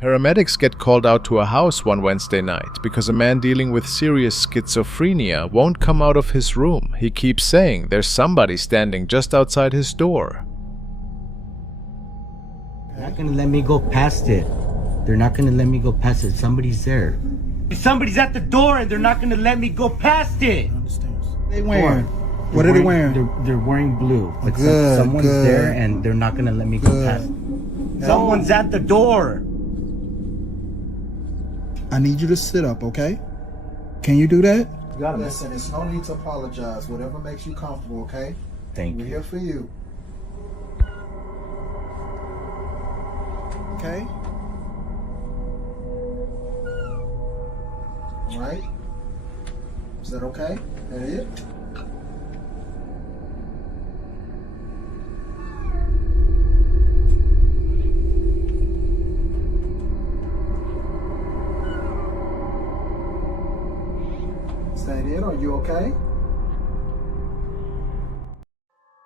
Paramedics get called out to a house one Wednesday night because a man dealing with serious schizophrenia won't come out of his room. He keeps saying there's somebody standing just outside his door. They're not gonna let me go past it. They're not gonna let me go past it. Somebody's there. Somebody's at the door and they're not gonna let me go past it. They wearing? What are they wearing? They're wearing blue. But Good, someone's good. there and they're not gonna let me go past it. Someone's at the door. I need you to sit up, okay? Can you do that? Listen, it's no need to apologize. Whatever makes you comfortable, okay? Thank We're you. here for you. Okay? All right? Is that okay? That it? Is that it? Are you okay?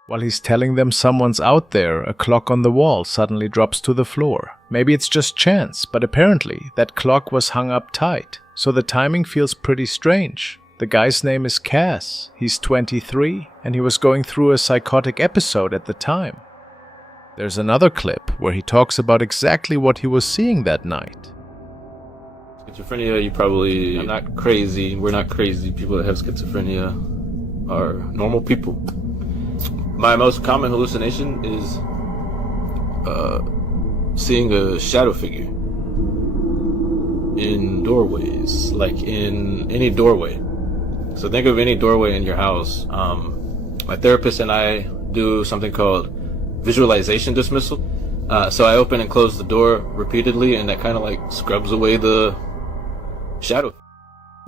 While he's telling them someone's out there, a clock on the wall suddenly drops to the floor. Maybe it's just chance, but apparently that clock was hung up tight, so the timing feels pretty strange. The guy's name is Cass. He's 23, and he was going through a psychotic episode at the time. There's another clip where he talks about exactly what he was seeing that night. Schizophrenia, you probably are not crazy. We're not crazy. People that have schizophrenia are normal people. My most common hallucination is seeing a shadow figure in doorways, like in any doorway. So think of any doorway in your house. My therapist and I do something called visualization dismissal. So I open and close the door repeatedly, and that kind of like scrubs away the shadow.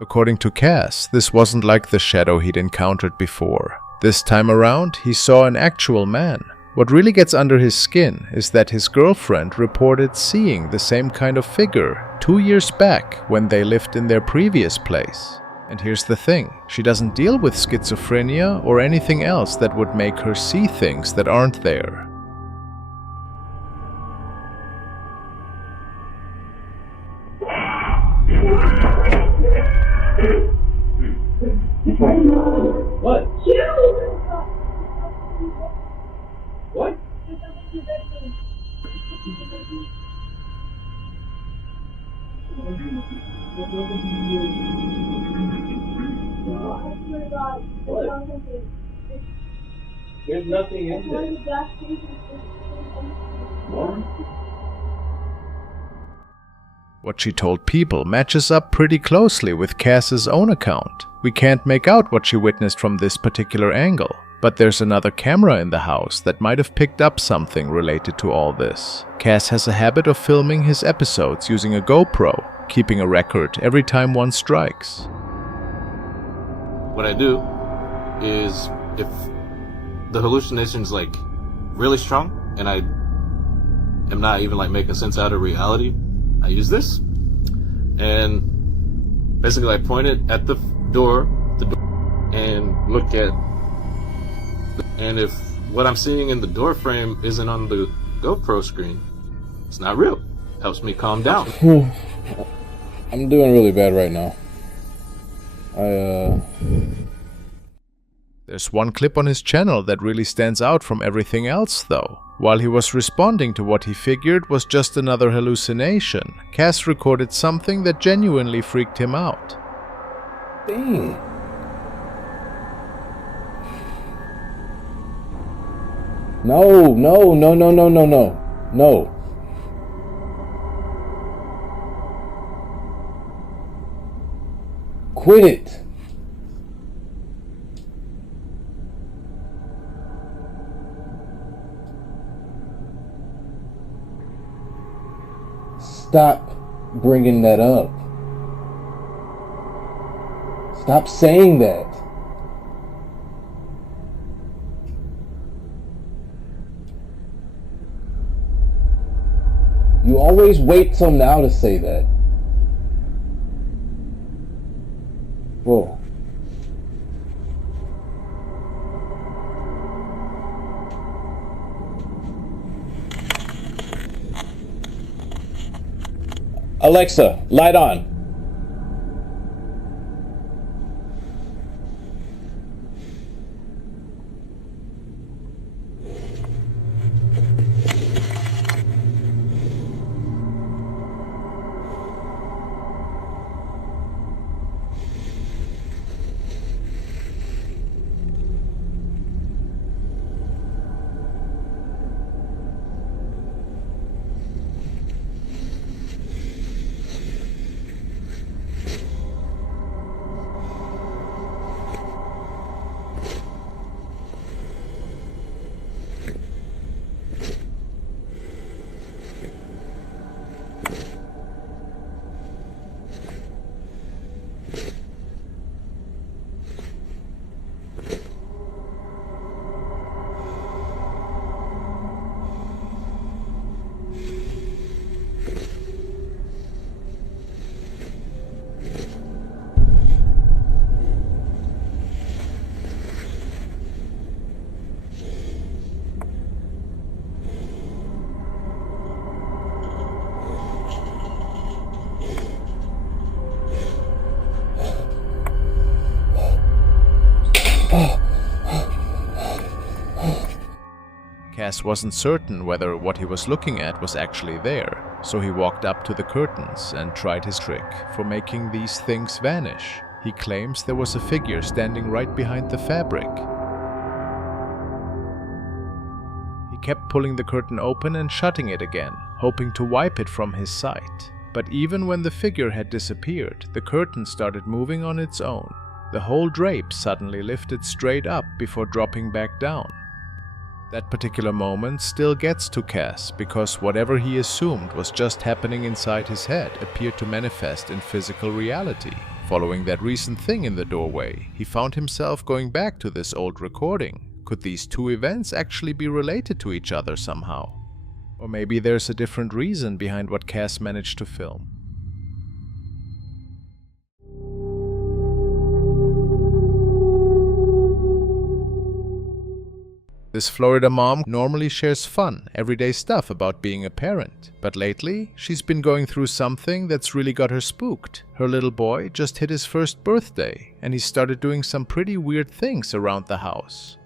According to Cass, this wasn't like the shadow he'd encountered before. This time around, he saw an actual man. What really gets under his skin is that his girlfriend reported seeing the same kind of figure 2 years back when they lived in their previous place. And here's the thing, she doesn't deal with schizophrenia or anything else that would make her see things that aren't there. What? What? There's nothing in there. What she told people matches up pretty closely with Cass's own account. We can't make out what she witnessed from this particular angle, but there's another camera in the house that might have picked up something related to all this. Cass has a habit of filming his episodes using a GoPro, keeping a record every time one strikes. What I do is, if the hallucination's like really strong and I am not even like making sense out of reality, I use this and basically I point it at the door and look at, and if what I'm seeing in the door frame isn't on the GoPro screen, it's not real. Helps me calm down. I'm doing really bad right now. There's one clip on his channel that really stands out from everything else though. While he was responding to what he figured was just another hallucination, Cass recorded something that genuinely freaked him out. Dang. No. No. Quit it. Stop bringing that up. Stop saying that. You always wait till now to say that. Whoa. Alexa, light on. Cass wasn't certain whether what he was looking at was actually there, so he walked up to the curtains and tried his trick for making these things vanish. He claims there was a figure standing right behind the fabric. He kept pulling the curtain open and shutting it again, hoping to wipe it from his sight. But even when the figure had disappeared, the curtain started moving on its own. The whole drape suddenly lifted straight up before dropping back down. That particular moment still gets to Cass because whatever he assumed was just happening inside his head appeared to manifest in physical reality. Following that recent thing in the doorway, he found himself going back to this old recording. Could these two events actually be related to each other somehow? Or maybe there's a different reason behind what Cass managed to film. This Florida mom normally shares fun, everyday stuff about being a parent, but lately she's been going through something that's really got her spooked. Her little boy just hit his first birthday, and he started doing some pretty weird things around the house.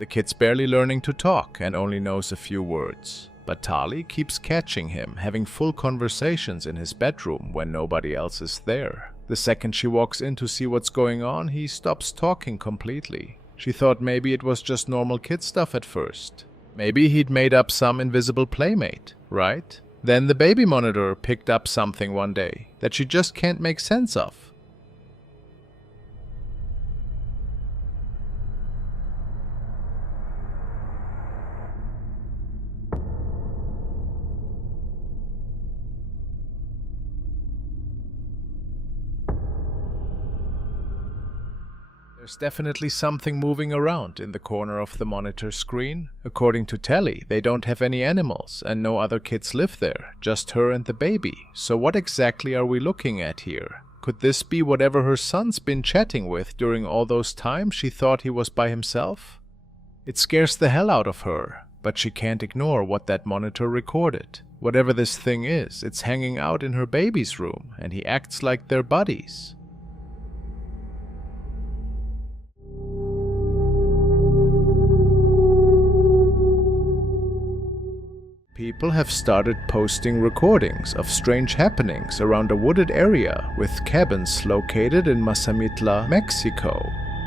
The kid's barely learning to talk and only knows a few words, but Tali keeps catching him having full conversations in his bedroom when nobody else is there. The second she walks in to see what's going on, he stops talking completely. She thought maybe it was just normal kid stuff at first. Maybe he'd made up some invisible playmate, right? Then the baby monitor picked up something one day that she just can't make sense of. There's definitely something moving around in the corner of the monitor screen. According to Telly, they don't have any animals and no other kids live there, just her and the baby. So what exactly are we looking at here? Could this be whatever her son's been chatting with during all those times she thought he was by himself? It scares the hell out of her, but she can't ignore what that monitor recorded. Whatever this thing is, it's hanging out in her baby's room and he acts like they're buddies. People have started posting recordings of strange happenings around a wooded area with cabins located in Mazamitla, Mexico.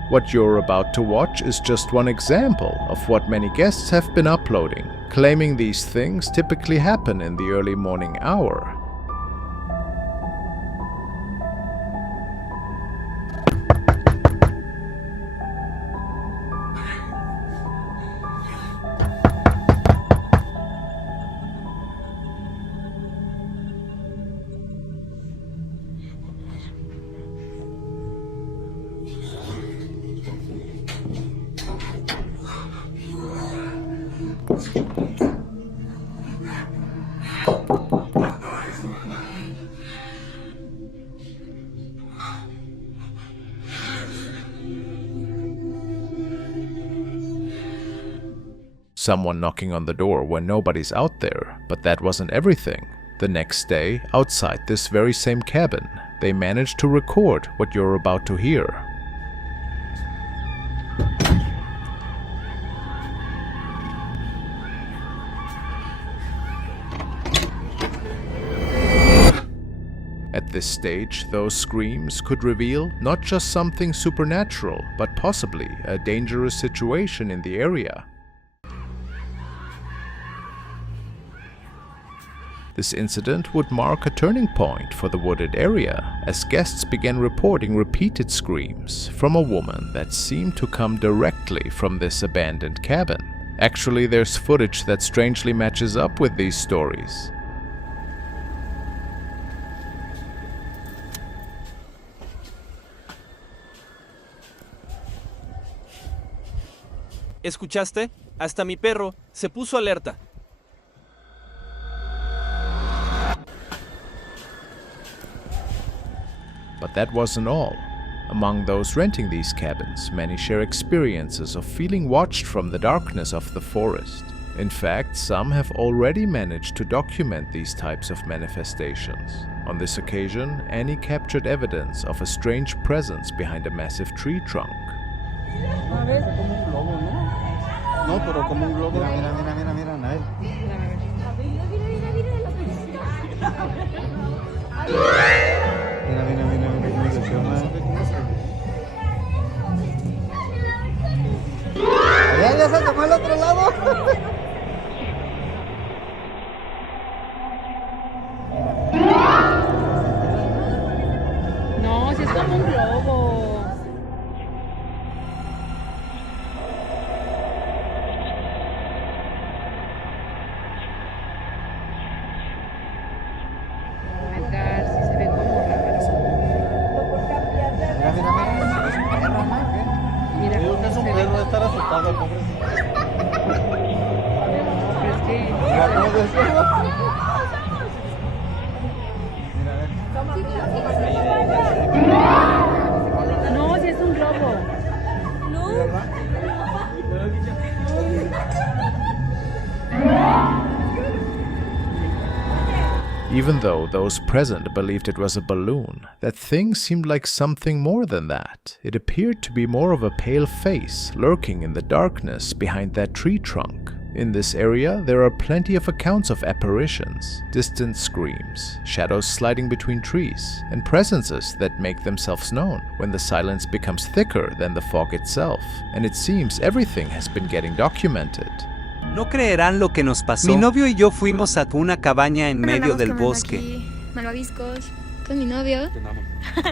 What you're about to watch is just one example of what many guests have been uploading, claiming these things typically happen in the early morning hour. Someone knocking on the door when nobody's out there, but that wasn't everything. The next day, outside this very same cabin, they managed to record what you're about to hear. At this stage, those screams could reveal not just something supernatural, but possibly a dangerous situation in the area. This incident would mark a turning point for the wooded area, as guests began reporting repeated screams from a woman that seemed to come directly from this abandoned cabin. Actually, there's footage that strangely matches up with these stories. ¿Escuchaste? Hasta mi perro se puso alerta. But that wasn't all. Among those renting these cabins, many share experiences of feeling watched from the darkness of the forest. In fact, some have already managed to document these types of manifestations. On this occasion, Annie captured evidence of a strange presence behind a massive tree trunk. No, pero como un globo. Mira, Nael. Mira, ya se tomó al otro lado. No, si es como un globo. No, si es un globo. Even though those present believed it was a balloon, that thing seemed like something more than that. It appeared to be more of a pale face lurking in the darkness behind that tree trunk. In this area, there are plenty of accounts of apparitions, distant screams, shadows sliding between trees, and presences that make themselves known when the silence becomes thicker than the fog itself. And it seems everything has been getting documented. No creerán lo que nos pasó. Mi novio y yo fuimos a una cabaña en medio del bosque. Malvaviscos, con mi novio.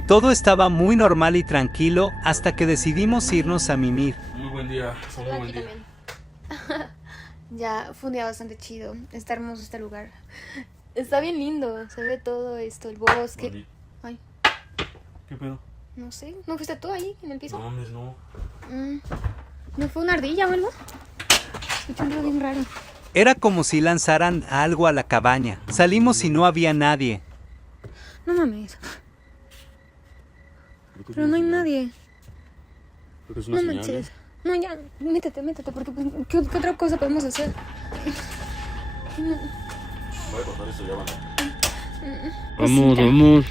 Todo estaba muy normal y tranquilo hasta que decidimos irnos a mimir. Muy buen día. Muy buen día. Ya, fue un día bastante chido. Está hermoso este lugar. Está bien lindo. Se ve todo esto, el bosque. Ay. ¿Qué pedo? No sé. ¿No fuiste tú ahí en el piso? No, mames, no. ¿No fue una ardilla o algo? Escuché un ruido bien raro. Era como si lanzaran algo a la cabaña. Salimos y no había nadie. No mames. Pero no hay nadie. No manches. No, ya, métete, porque ¿qué otra cosa podemos hacer? Voy a cortar eso ya, banda. Vamos.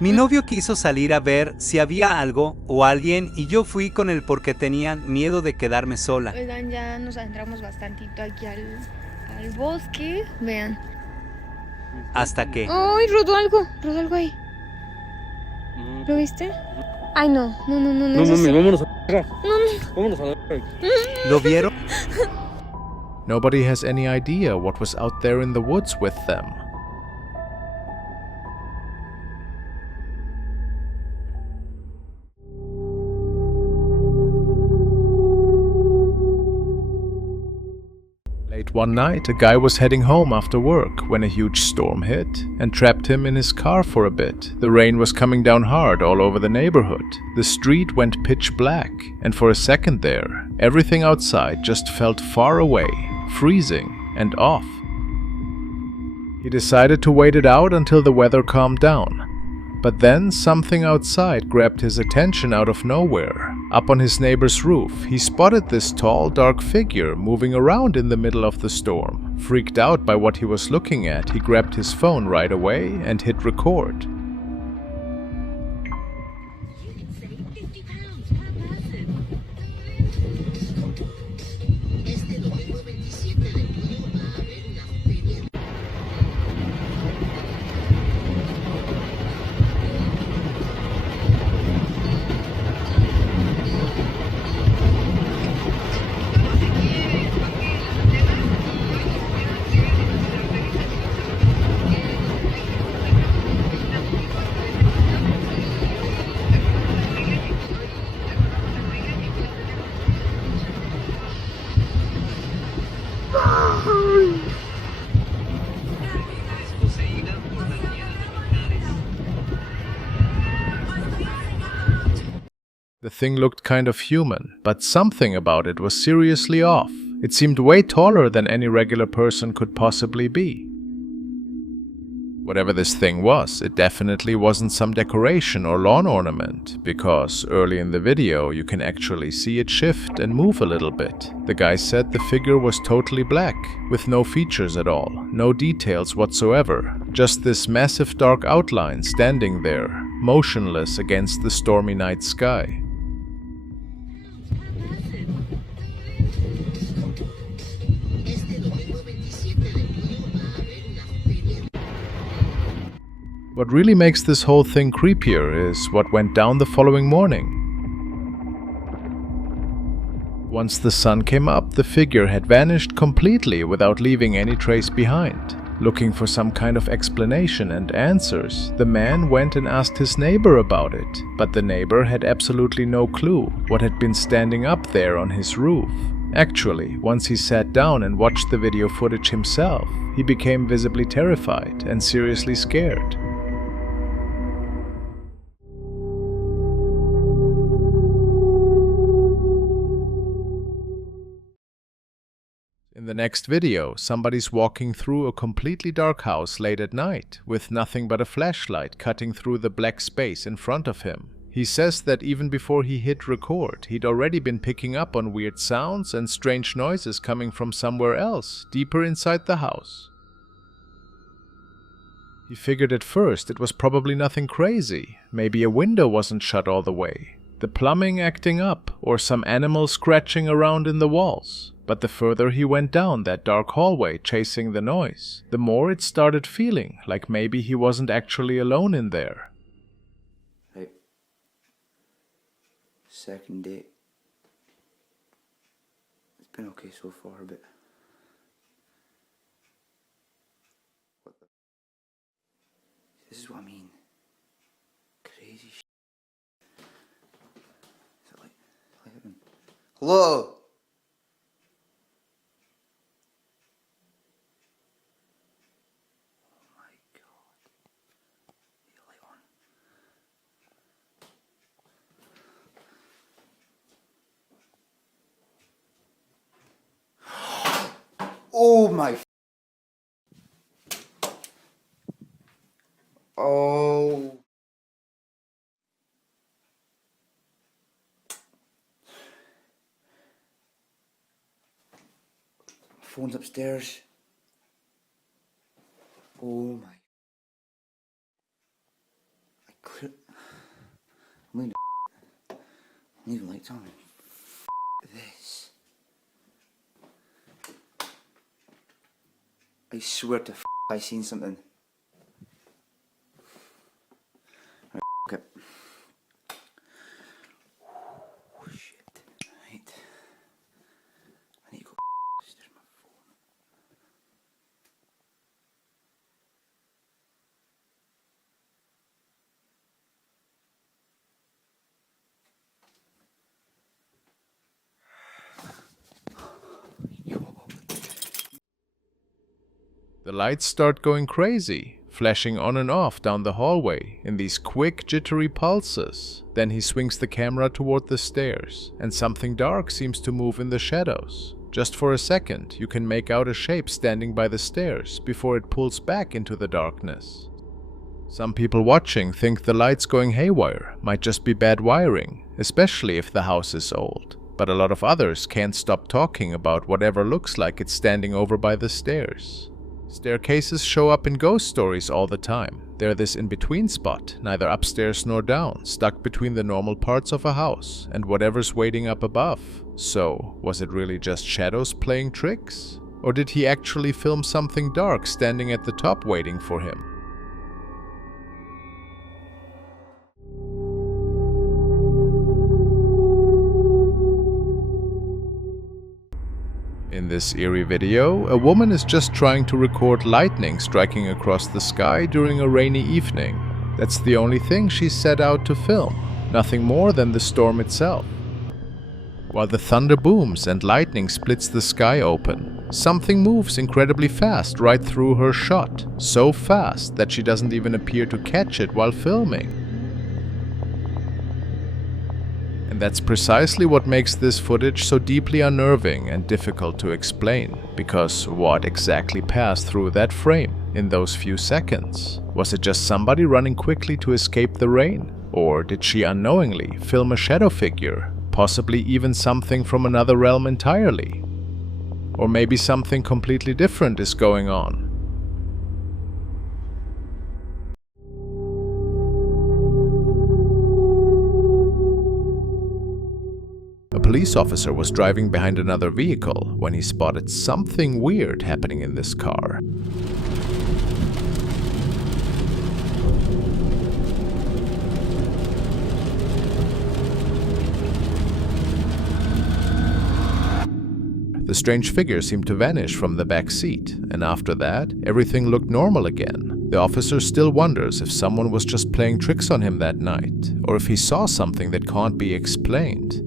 Mi novio quiso salir a ver si había algo o alguien y yo fui con él porque tenía miedo de quedarme sola. Oigan, ya nos adentramos bastantito aquí al bosque. Vean. Hasta que... ¡Ay, rodó algo ahí! ¿Lo viste? Ay, no. No, mami, vámonos a vámonos a ¿Lo vieron? Nobody has any idea what was out there in the woods with them. Late one night, a guy was heading home after work when a huge storm hit and trapped him in his car for a bit. The rain was coming down hard all over the neighborhood. The street went pitch black, and for a second there, everything outside just felt far away, freezing and off. He decided to wait it out until the weather calmed down. But then something outside grabbed his attention out of nowhere. Up on his neighbor's roof, he spotted this tall, dark figure moving around in the middle of the storm. Freaked out by what he was looking at, he grabbed his phone right away and hit record. The thing looked kind of human, but something about it was seriously off. It seemed way taller than any regular person could possibly be. Whatever this thing was, it definitely wasn't some decoration or lawn ornament, because early in the video you can actually see it shift and move a little bit. The guy said the figure was totally black, with no features at all, no details whatsoever, just this massive dark outline standing there, motionless against the stormy night sky. What really makes this whole thing creepier is what went down the following morning. Once the sun came up, the figure had vanished completely without leaving any trace behind. Looking for some kind of explanation and answers, the man went and asked his neighbor about it, but the neighbor had absolutely no clue what had been standing up there on his roof. Actually, once he sat down and watched the video footage himself, he became visibly terrified and seriously scared. In the next video, somebody's walking through a completely dark house late at night, with nothing but a flashlight cutting through the black space in front of him. He says that even before he hit record, he'd already been picking up on weird sounds and strange noises coming from somewhere else, deeper inside the house. He figured at first it was probably nothing crazy, maybe a window wasn't shut all the way, the plumbing acting up, or some animal scratching around in the walls. But the further he went down that dark hallway chasing the noise, the more it started feeling like maybe he wasn't actually alone in there. Right. Second date. It's been okay so far, but... What the... This is what I mean. Crazy shit. Is it like... Hello? Oh my... Oh... Phone's upstairs. Oh my... I'm leaving lights on. This. I swear to I seen something. Right, okay. Oh shit. Right. I need to go. There's my phone. The lights start going crazy, flashing on and off down the hallway in these quick, jittery pulses. Then he swings the camera toward the stairs, and something dark seems to move in the shadows. Just for a second, you can make out a shape standing by the stairs before it pulls back into the darkness. Some people watching think the lights going haywire might just be bad wiring, especially if the house is old. But a lot of others can't stop talking about whatever looks like it's standing over by the stairs. Staircases show up in ghost stories all the time. They're this in-between spot, neither upstairs nor down, stuck between the normal parts of a house and whatever's waiting up above. So, was it really just shadows playing tricks? Or did he actually film something dark standing at the top waiting for him? In this eerie video, a woman is just trying to record lightning striking across the sky during a rainy evening. That's the only thing she set out to film, nothing more than the storm itself. While the thunder booms and lightning splits the sky open, something moves incredibly fast right through her shot, so fast that she doesn't even appear to catch it while filming. And that's precisely what makes this footage so deeply unnerving and difficult to explain, because what exactly passed through that frame in those few seconds? Was it just somebody running quickly to escape the rain? Or did she unknowingly film a shadow figure, possibly even something from another realm entirely? Or maybe something completely different is going on? A police officer was driving behind another vehicle when he spotted something weird happening in this car. The strange figure seemed to vanish from the back seat, and after that, everything looked normal again. The officer still wonders if someone was just playing tricks on him that night, or if he saw something that can't be explained.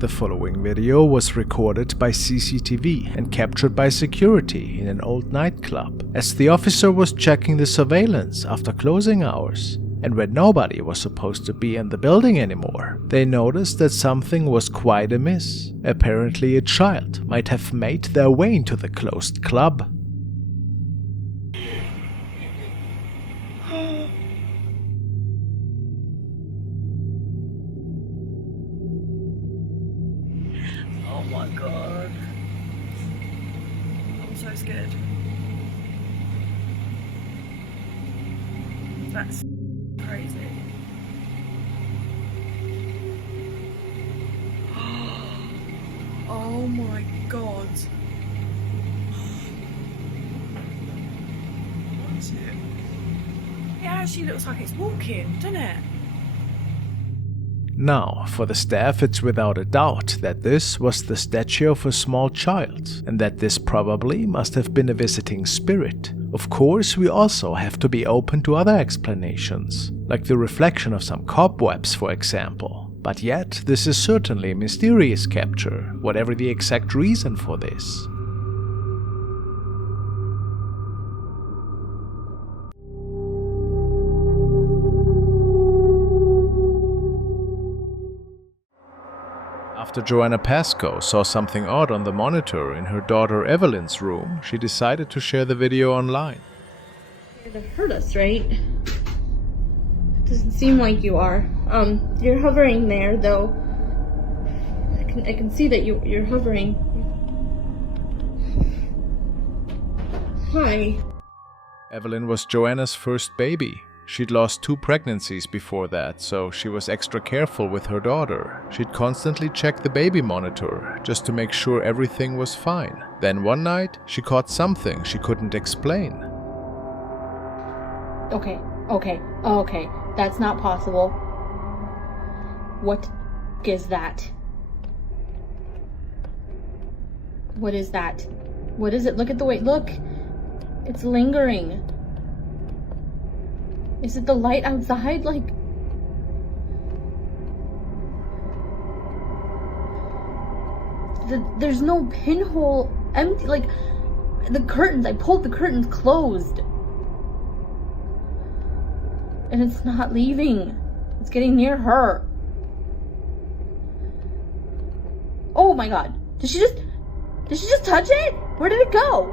The following video was recorded by CCTV and captured by security in an old nightclub, as the officer was checking the surveillance after closing hours. And when nobody was supposed to be in the building anymore, they noticed that something was quite amiss. Apparently a child might have made their way into the closed club. Oh my god. I'm so scared. That's crazy. Oh my god. What's it? It actually looks like it's walking, doesn't it? Now, for the staff, it's without a doubt that this was the statue of a small child, and that this probably must have been a visiting spirit. Of course, we also have to be open to other explanations, like the reflection of some cobwebs, for example. But yet, this is certainly a mysterious capture, whatever the exact reason for this. After Joanna Pascoe saw something odd on the monitor in her daughter Evelyn's room, she decided to share the video online. You're to hurt us, right? Doesn't seem like you are. You're hovering there, though. I can see that you're hovering. Hi. Evelyn was Joanna's first baby. She'd lost 2 pregnancies before that, so she was extra careful with her daughter. She'd constantly check the baby monitor, just to make sure everything was fine. Then one night, she caught something she couldn't explain. Okay. That's not possible. What is that? What is that? What is it? Look at the way. Look! It's lingering. Is it the light outside? Like... There's no pinhole empty, like... The curtains, I pulled the curtains closed. and it's not leaving. It's getting near her. Oh my god. Did she just touch it? Where did it go?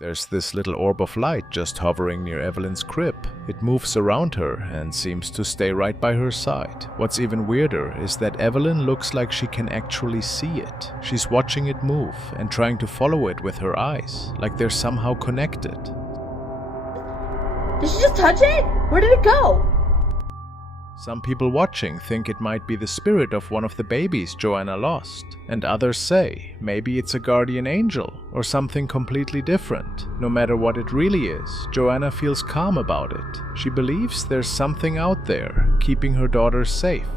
There's this little orb of light just hovering near Evelyn's crib. It moves around her and seems to stay right by her side. What's even weirder is that Evelyn looks like she can actually see it. She's watching it move and trying to follow it with her eyes, like they're somehow connected. Did she just touch it? Where did it go? Some people watching think it might be the spirit of one of the babies Joanna lost, and others say maybe it's a guardian angel or something completely different. No matter what it really is, Joanna feels calm about it. She believes there's something out there keeping her daughter safe.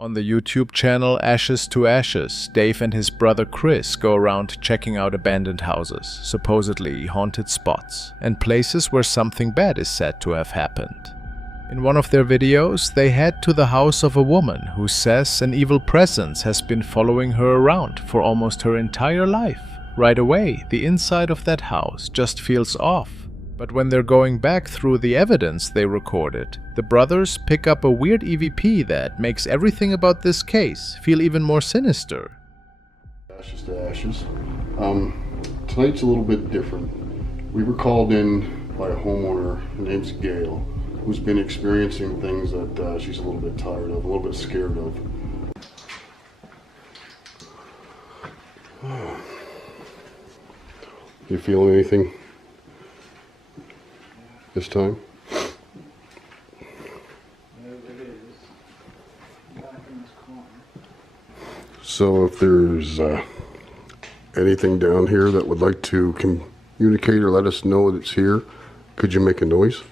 On the YouTube channel Ashes to Ashes, Dave and his brother Chris go around checking out abandoned houses, supposedly haunted spots, and places where something bad is said to have happened. In one of their videos, they head to the house of a woman who says an evil presence has been following her around for almost her entire life. Right away, the inside of that house just feels off. But when they're going back through the evidence they recorded, the brothers pick up a weird EVP that makes everything about this case feel even more sinister. Ashes to Ashes. Tonight's a little bit different. We were called in by a homeowner, her name's Gail, who's been experiencing things that she's a little bit tired of, a little bit scared of. You feeling anything this time? So if there's anything down here that would like to communicate or let us know that it's here, could you make a noise?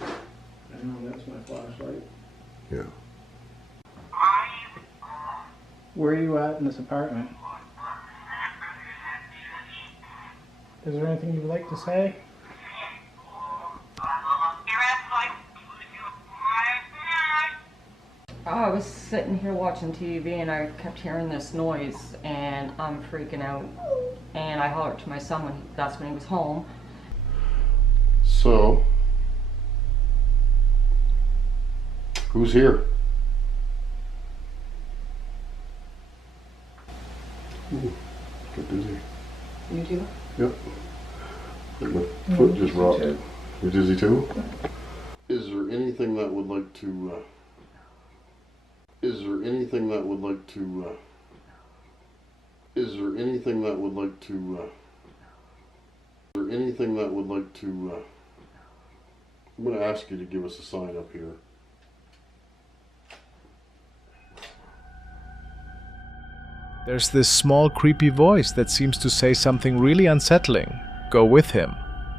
I know that's my flashlight. Yeah. Where are you at in this apartment? Is there anything you'd like to say? I was sitting here watching TV and I kept hearing this noise and I'm freaking out. And I hollered to my son when that's when he was home. So, who's here? Ooh, get dizzy. You too? Yep. Like my foot just rocked. You're dizzy too? Is there anything that would like to Is there anything that would like to Is there anything that would like to Is there anything that would like to I'm going to ask you to give us a sign up here. There's this small creepy voice that seems to say something really unsettling. Go with him.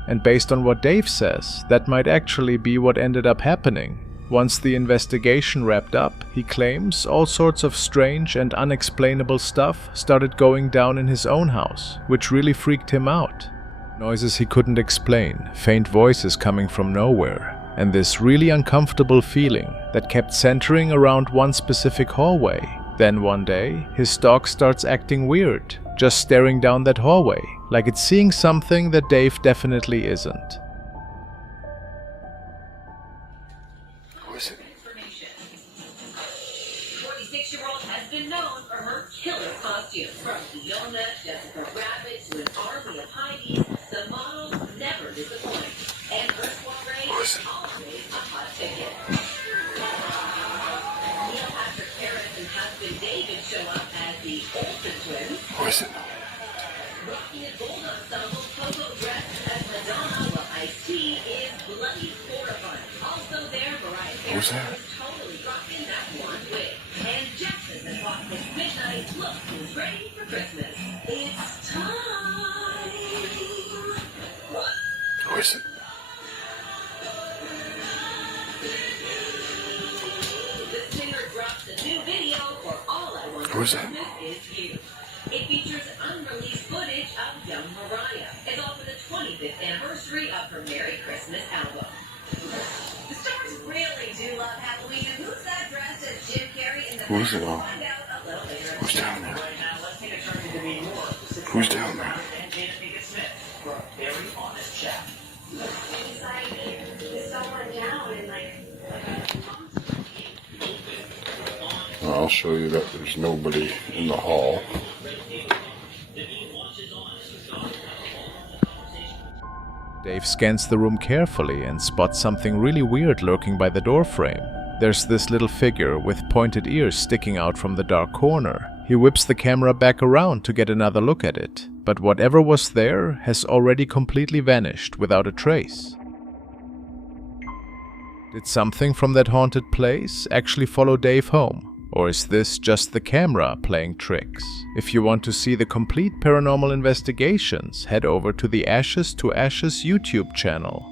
And based on what Dave says, that might actually be what ended up happening. Once the investigation wrapped up, he claims all sorts of strange and unexplainable stuff started going down in his own house, which really freaked him out. Noises he couldn't explain, faint voices coming from nowhere, and this really uncomfortable feeling that kept centering around one specific hallway. Then one day, his dog starts acting weird, just staring down that hallway, like it's seeing something that Dave definitely isn't. Who is it? 46-year-old has been known for her killer costume. From Fiona, Jessica Rabbit to an army of Heidi's, the model never disappoints. And her soiree is always a hot ticket. Neil Patrick Harris and husband David show up as the Olsen twins. Who is it? Rocking a gold ensemble Coco dress as Madonna, while Ice-T is bloody horrifying. Also there, Mariah Carey is totally rocking that blonde wig. And Jackson, the Clockwork Midnight, look who's ready for Christmas. It's time. Who is it? The singer drops a new video for All I Want for Who is that? Christmas Is You. It features unreleased footage of young Mariah. It's all for the 25th anniversary of her Merry Christmas album. The stars really do love Halloween. And who's that dressed as Jim Carrey in the Who is it all? Find out a little later. Who's down there? I'll show you that there's nobody in the hall. Dave scans the room carefully and spots something really weird lurking by the doorframe. There's this little figure with pointed ears sticking out from the dark corner. He whips the camera back around to get another look at it, but whatever was there has already completely vanished without a trace. Did something from that haunted place actually follow Dave home? Or is this just the camera playing tricks? If you want to see the complete paranormal investigations, head over to the Ashes to Ashes YouTube channel.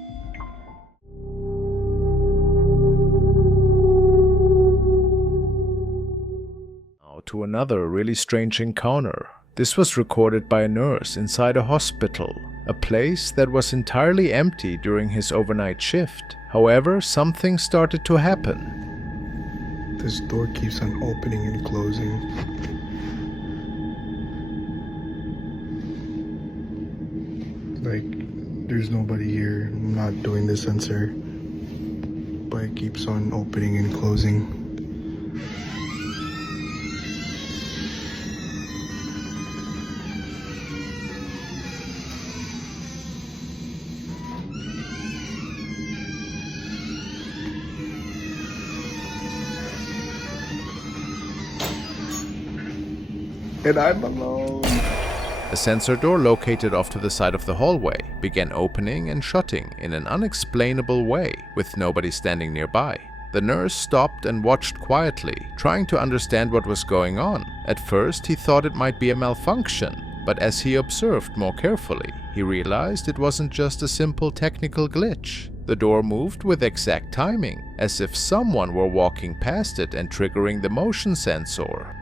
Now to another really strange encounter. This was recorded by a nurse inside a hospital, a place that was entirely empty during his overnight shift. However, something started to happen. This door keeps on opening and closing. Like, there's nobody here. I'm not doing this sensor. But it keeps on opening and closing. And I'm alone. A sensor door located off to the side of the hallway began opening and shutting in an unexplainable way, with nobody standing nearby. The nurse stopped and watched quietly, trying to understand what was going on. At first, he thought it might be a malfunction, but as he observed more carefully, he realized it wasn't just a simple technical glitch. The door moved with exact timing, as if someone were walking past it and triggering the motion sensor.